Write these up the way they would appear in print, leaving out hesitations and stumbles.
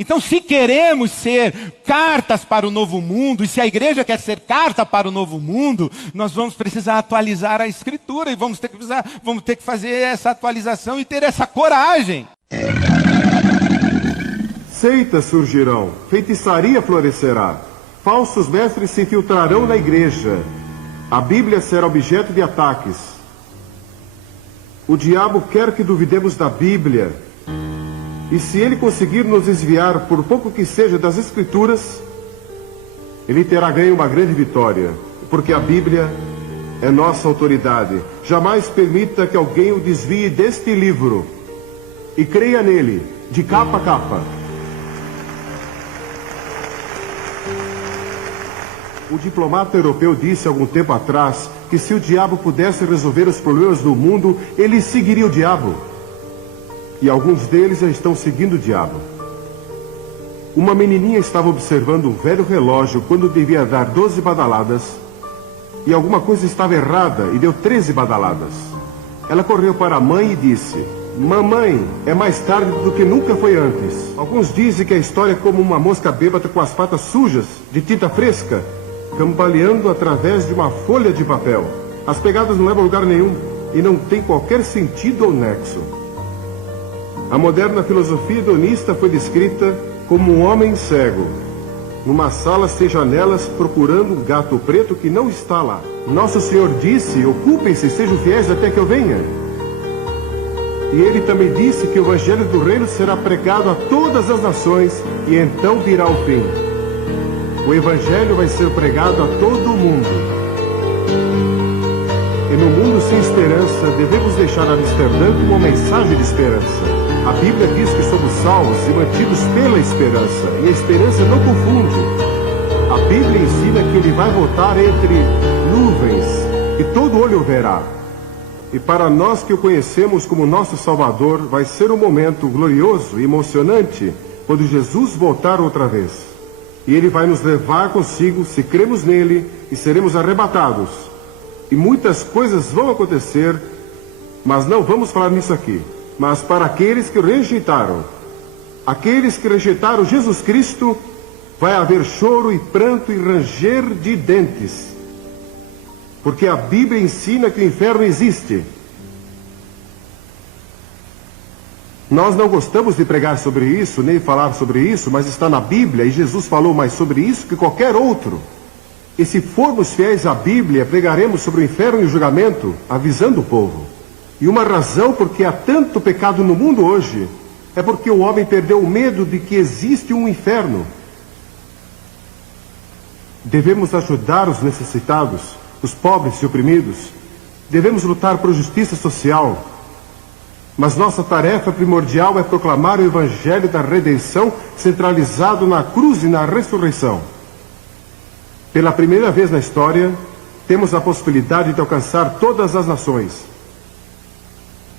Então, se queremos ser cartas para o novo mundo, e se a igreja quer ser carta para o novo mundo, nós vamos precisar atualizar a Escritura, e vamos ter que fazer essa atualização e ter essa coragem. Seitas surgirão, feitiçaria florescerá, falsos mestres se infiltrarão na igreja, a Bíblia será objeto de ataques. O diabo quer que duvidemos da Bíblia, e se ele conseguir nos desviar, por pouco que seja, das Escrituras, ele terá ganho uma grande vitória, porque a Bíblia é nossa autoridade. Jamais permita que alguém o desvie deste livro, e creia nele, de capa a capa. O diplomata europeu disse algum tempo atrás que se o diabo pudesse resolver os problemas do mundo, ele seguiria o diabo. E alguns deles já estão seguindo o diabo. Uma menininha estava observando um velho relógio quando devia dar 12 badaladas, e alguma coisa estava errada e deu 13 badaladas. Ela correu para a mãe e disse: "Mamãe, é mais tarde do que nunca foi antes." Alguns dizem que a história é como uma mosca bêbada com as patas sujas, de tinta fresca, cambaleando através de uma folha de papel. As pegadas não levam a lugar nenhum e não tem qualquer sentido ou nexo. A moderna filosofia hedonista foi descrita como um homem cego, numa sala sem janelas, procurando um gato preto que não está lá. Nosso Senhor disse: "Ocupem-se, sejam fiéis até que eu venha." E ele também disse que o Evangelho do Reino será pregado a todas as nações, e então virá o fim. O Evangelho vai ser pregado a todo o mundo. E no mundo sem esperança, devemos deixar Amsterdã com uma mensagem de esperança. A Bíblia diz que somos salvos e mantidos pela esperança, e a esperança não confunde. A Bíblia ensina que ele vai voltar entre nuvens, e todo olho o verá. E para nós que o conhecemos como nosso Salvador, vai ser um momento glorioso e emocionante quando Jesus voltar outra vez. E ele vai nos levar consigo se cremos nele, e seremos arrebatados. E muitas coisas vão acontecer, mas não vamos falar nisso aqui. Mas para aqueles que o rejeitaram, aqueles que rejeitaram Jesus Cristo, vai haver choro e pranto e ranger de dentes. Porque a Bíblia ensina que o inferno existe. Nós não gostamos de pregar sobre isso, nem falar sobre isso, mas está na Bíblia, e Jesus falou mais sobre isso que qualquer outro. E se formos fiéis à Bíblia, pregaremos sobre o inferno e o julgamento, avisando o povo. E uma razão porque há tanto pecado no mundo hoje é porque o homem perdeu o medo de que existe um inferno. Devemos ajudar os necessitados, os pobres e oprimidos. Devemos lutar por justiça social. Mas nossa tarefa primordial é proclamar o Evangelho da redenção centralizado na cruz e na ressurreição. Pela primeira vez na história, temos a possibilidade de alcançar todas as nações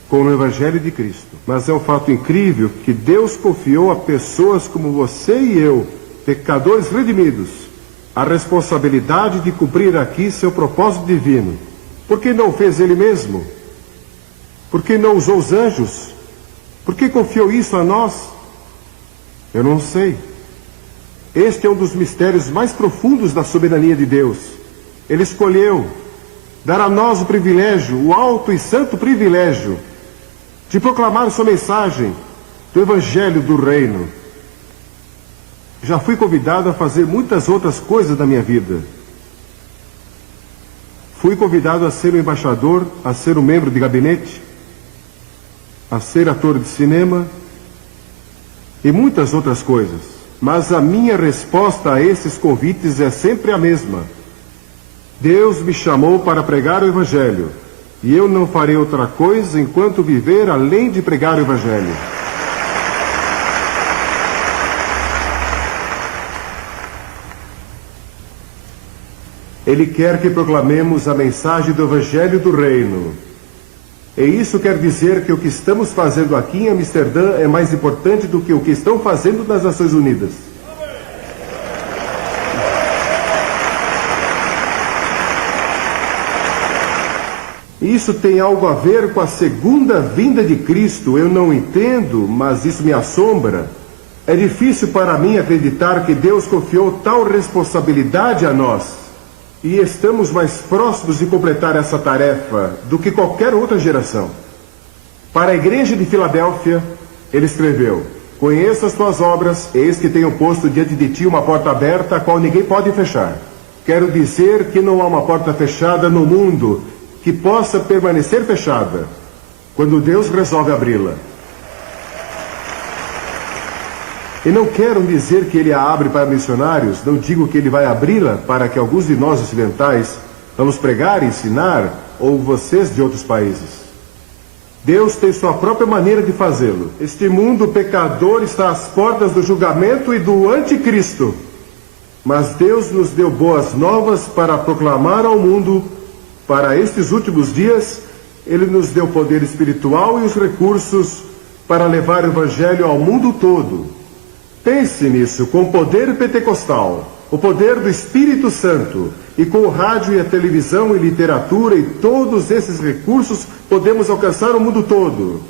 com o Evangelho de Cristo. Mas é um fato incrível que Deus confiou a pessoas como você e eu, pecadores redimidos, a responsabilidade de cumprir aqui seu propósito divino. Por que não fez Ele mesmo? Por que não usou os anjos? Por que confiou isso a nós? Eu não sei. Este é um dos mistérios mais profundos da soberania de Deus. Ele escolheu dar a nós o privilégio, o alto e santo privilégio, de proclamar sua mensagem do Evangelho do Reino. Já fui convidado a fazer muitas outras coisas da minha vida. Fui convidado a ser um embaixador, a ser um membro de gabinete, a ser ator de cinema e muitas outras coisas. Mas a minha resposta a esses convites é sempre a mesma. Deus me chamou para pregar o Evangelho, e eu não farei outra coisa enquanto viver além de pregar o Evangelho. Ele quer que proclamemos a mensagem do Evangelho do Reino. E isso quer dizer que o que estamos fazendo aqui em Amsterdã é mais importante do que o que estão fazendo nas Nações Unidas. Isso tem algo a ver com a segunda vinda de Cristo. Eu não entendo, mas isso me assombra. É difícil para mim acreditar que Deus confiou tal responsabilidade a nós. E estamos mais próximos de completar essa tarefa do que qualquer outra geração. Para a igreja de Filadélfia, ele escreveu: conheço as tuas obras, eis que tenho posto diante de ti uma porta aberta, a qual ninguém pode fechar. Quero dizer que não há uma porta fechada no mundo que possa permanecer fechada quando Deus resolve abri-la. E não quero dizer que ele a abre para missionários, não digo que ele vai abri-la para que alguns de nós ocidentais vamos pregar e ensinar, ou vocês de outros países. Deus tem sua própria maneira de fazê-lo. Este mundo pecador está às portas do julgamento e do anticristo. Mas Deus nos deu boas novas para proclamar ao mundo. Para estes últimos dias, Ele nos deu poder espiritual e os recursos para levar o Evangelho ao mundo todo. Pense nisso, com o poder pentecostal, o poder do Espírito Santo, e com o rádio e a televisão e literatura e todos esses recursos, podemos alcançar o mundo todo,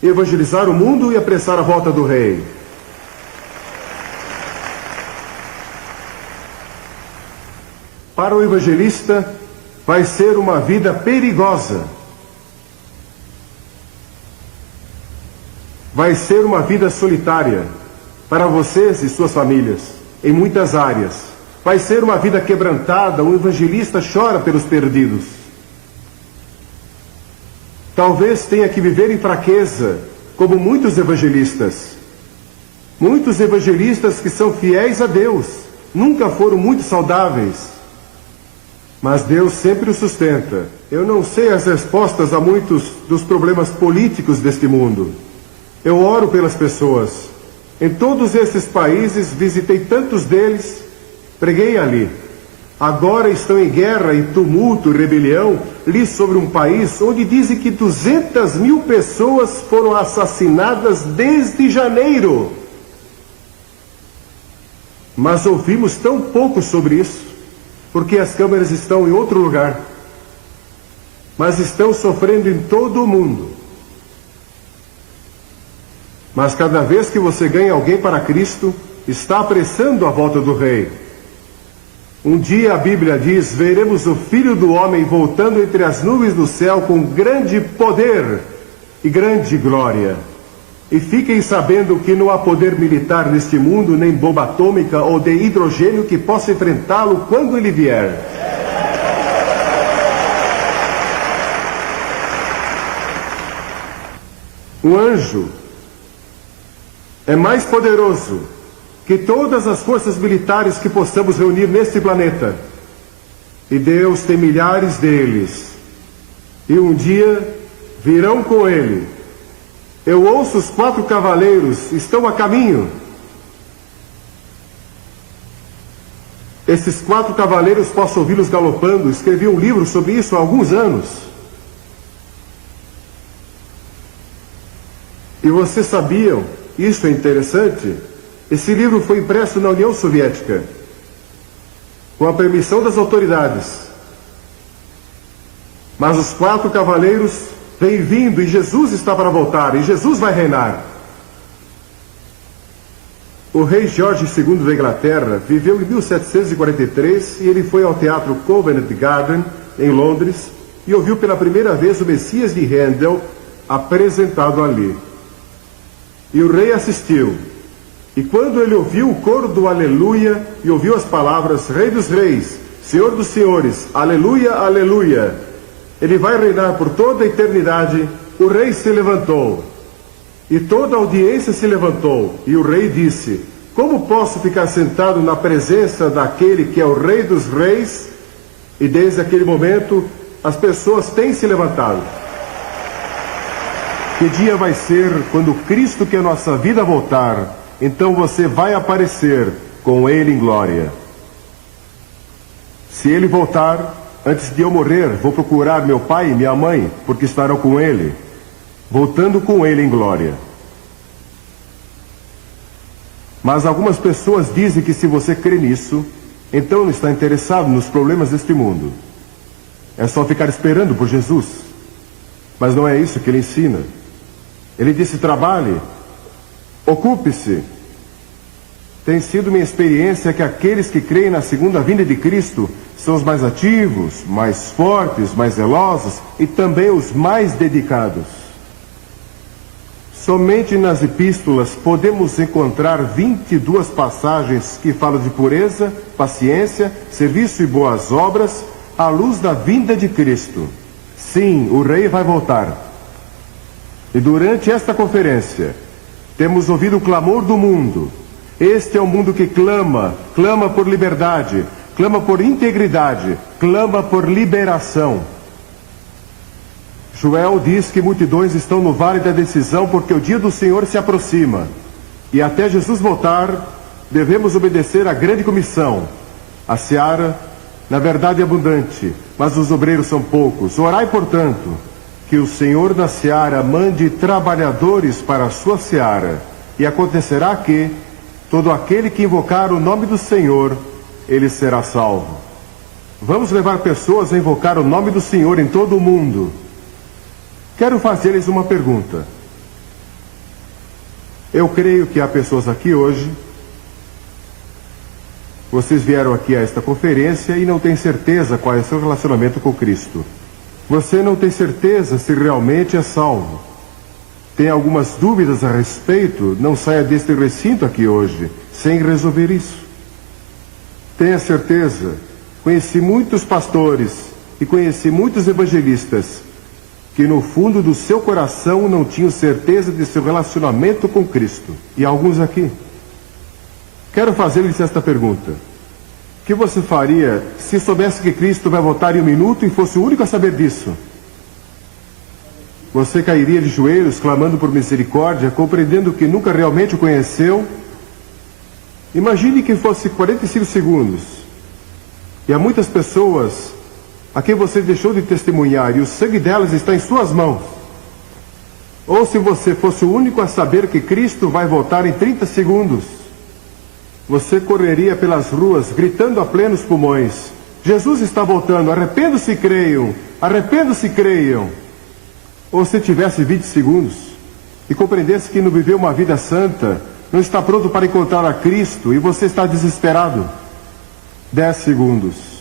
evangelizar o mundo e apressar a volta do Rei. Para o evangelista, vai ser uma vida perigosa. Vai ser uma vida solitária para vocês e suas famílias, em muitas áreas. Vai ser uma vida quebrantada, o evangelista chora pelos perdidos. Talvez tenha que viver em fraqueza, como muitos evangelistas. Muitos evangelistas que são fiéis a Deus, nunca foram muito saudáveis. Mas Deus sempre os sustenta. Eu não sei as respostas a muitos dos problemas políticos deste mundo. Eu oro pelas pessoas. Em todos esses países, visitei tantos deles, preguei ali. Agora estão em guerra e tumulto e rebelião. Li sobre um país onde dizem que 200.000 pessoas foram assassinadas desde janeiro. Mas ouvimos tão pouco sobre isso, porque as câmeras estão em outro lugar. Mas estão sofrendo em todo o mundo. Mas cada vez que você ganha alguém para Cristo, está apressando a volta do Rei. Um dia a Bíblia diz: veremos o Filho do Homem voltando entre as nuvens do céu com grande poder e grande glória. E fiquem sabendo que não há poder militar neste mundo, nem bomba atômica ou de hidrogênio que possa enfrentá-lo quando ele vier. Um anjo é mais poderoso que todas as forças militares que possamos reunir neste planeta. E Deus tem milhares deles. E um dia virão com ele. Eu ouço os 4 cavaleiros, estão a caminho. Esses 4 cavaleiros, posso ouvi-los galopando. Escrevi um livro sobre isso há alguns anos. E vocês sabiam, isso é interessante, esse livro foi impresso na União Soviética, com a permissão das autoridades. Mas os 4 cavaleiros vêm vindo e Jesus está para voltar, e Jesus vai reinar. O rei George II da Inglaterra viveu em 1743 e ele foi ao teatro Covent Garden, em Londres, e ouviu pela primeira vez o Messias de Handel apresentado ali. E o rei assistiu. E quando ele ouviu o coro do Aleluia e ouviu as palavras Rei dos Reis, Senhor dos Senhores, Aleluia, Aleluia, ele vai reinar por toda a eternidade, o rei se levantou. E toda a audiência se levantou. E o rei disse: como posso ficar sentado na presença daquele que é o Rei dos Reis? E desde aquele momento, as pessoas têm se levantado. Que dia vai ser quando Cristo, que é a nossa vida, voltar? Então você vai aparecer com Ele em glória. Se Ele voltar, antes de eu morrer, vou procurar meu pai e minha mãe, porque estarão com Ele, voltando com Ele em glória. Mas algumas pessoas dizem que se você crê nisso, então não está interessado nos problemas deste mundo. É só ficar esperando por Jesus. Mas não é isso que Ele ensina. Ele disse: trabalhe, ocupe-se, Tem sido minha experiência que aqueles que creem na segunda vinda de Cristo são os mais ativos, mais fortes, mais zelosos e também os mais dedicados. Somente nas epístolas podemos encontrar 22 passagens que falam de pureza, paciência, serviço e boas obras à luz da vinda de Cristo. Sim, o Rei vai voltar. E durante esta conferência, temos ouvido o clamor do mundo. Este é o mundo que clama por liberdade, clama por integridade, clama por liberação. Joel diz que multidões estão no vale da decisão porque o dia do Senhor se aproxima. E até Jesus voltar, devemos obedecer à grande comissão. A seara, na verdade, é abundante, mas os obreiros são poucos. Orai, portanto, que o Senhor da seara mande trabalhadores para a sua seara. E acontecerá que todo aquele que invocar o nome do Senhor, ele será salvo. Vamos levar pessoas a invocar o nome do Senhor em todo o mundo. Quero fazer-lhes uma pergunta. Eu creio que há pessoas aqui hoje. Vocês vieram aqui a esta conferência e não têm certeza qual é o seu relacionamento com Cristo. Você não tem certeza se realmente é salvo. Tem algumas dúvidas a respeito? Não saia deste recinto aqui hoje sem resolver isso. Tenha certeza. Conheci muitos pastores e conheci muitos evangelistas que no fundo do seu coração não tinham certeza de seu relacionamento com Cristo. E alguns aqui. Quero fazer-lhes esta pergunta. O que você faria se soubesse que Cristo vai voltar em 1 minuto e fosse o único a saber disso? Você cairia de joelhos, clamando por misericórdia, compreendendo que nunca realmente o conheceu? Imagine que fosse 45 segundos. E há muitas pessoas a quem você deixou de testemunhar e o sangue delas está em suas mãos. Ou se você fosse o único a saber que Cristo vai voltar em 30 segundos, você correria pelas ruas gritando a plenos pulmões: Jesus está voltando, arrependam-se e creiam, arrependam-se e creiam. Ou se tivesse 20 segundos e compreendesse que não viveu uma vida santa, não está pronto para encontrar a Cristo e você está desesperado. 10 segundos.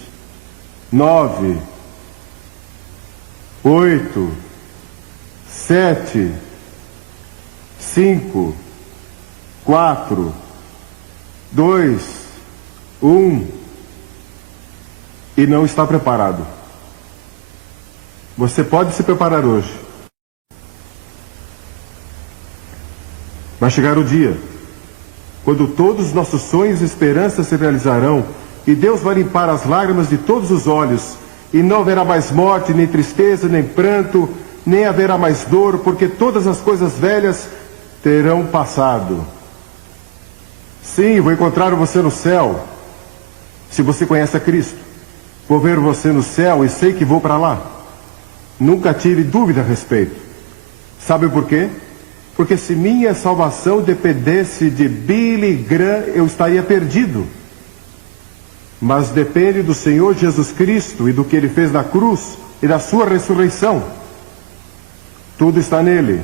9, 8, 7, 5, 4, 2, 1, e não está preparado. Você pode se preparar hoje. Vai chegar o dia quando todos os nossos sonhos e esperanças se realizarão e Deus vai limpar as lágrimas de todos os olhos, e não haverá mais morte, nem tristeza, nem pranto, nem haverá mais dor, porque todas as coisas velhas terão passado. Sim, vou encontrar você no céu, se você conhece a Cristo. Vou ver você no céu e sei que vou para lá. Nunca tive dúvida a respeito. Sabe por quê? Porque se minha salvação dependesse de Billy Graham, eu estaria perdido. Mas depende do Senhor Jesus Cristo e do que Ele fez na cruz e da sua ressurreição. Tudo está nele.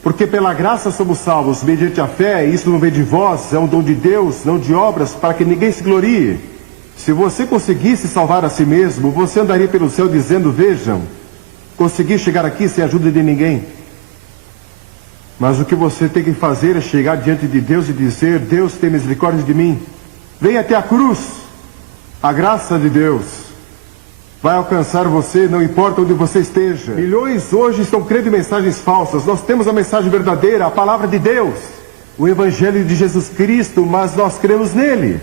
Porque pela graça somos salvos mediante a fé, e isso não vem de vós, é um dom de Deus, não de obras, para que ninguém se glorie. Se você conseguisse salvar a si mesmo, você andaria pelo céu dizendo: vejam, consegui chegar aqui sem a ajuda de ninguém. Mas o que você tem que fazer é chegar diante de Deus e dizer: Deus, tem misericórdia de mim. Venha até a cruz. A graça de Deus vai alcançar você, não importa onde você esteja. Milhões hoje estão crendo em mensagens falsas. Nós temos a mensagem verdadeira, a palavra de Deus, o Evangelho de Jesus Cristo, mas nós cremos nele.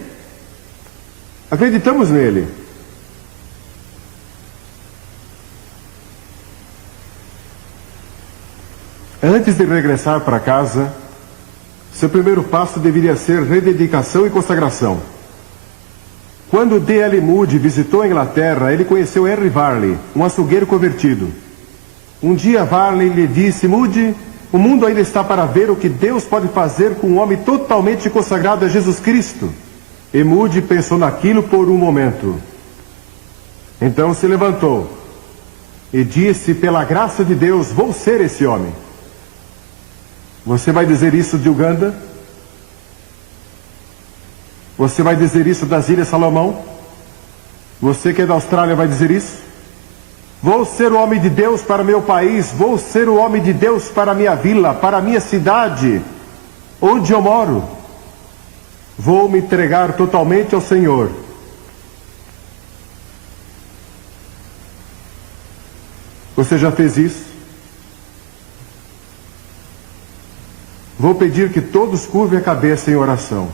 Acreditamos nele. Antes de regressar para casa, seu primeiro passo deveria ser rededicação e consagração. Quando D.L. Moody visitou a Inglaterra, ele conheceu Henry Varley, um açougueiro convertido. Um dia Varley lhe disse: Moody, o mundo ainda está para ver o que Deus pode fazer com um homem totalmente consagrado a Jesus Cristo. E Moody pensou naquilo por um momento. Então se levantou e disse: pela graça de Deus, vou ser esse homem. Você vai dizer isso de Uganda? Você vai dizer isso das Ilhas Salomão? Você que é da Austrália vai dizer isso? Vou ser o homem de Deus para meu país, vou ser o homem de Deus para minha vila, para minha cidade, onde eu moro. Vou me entregar totalmente ao Senhor. Você já fez isso? Vou pedir que todos curvem a cabeça em oração.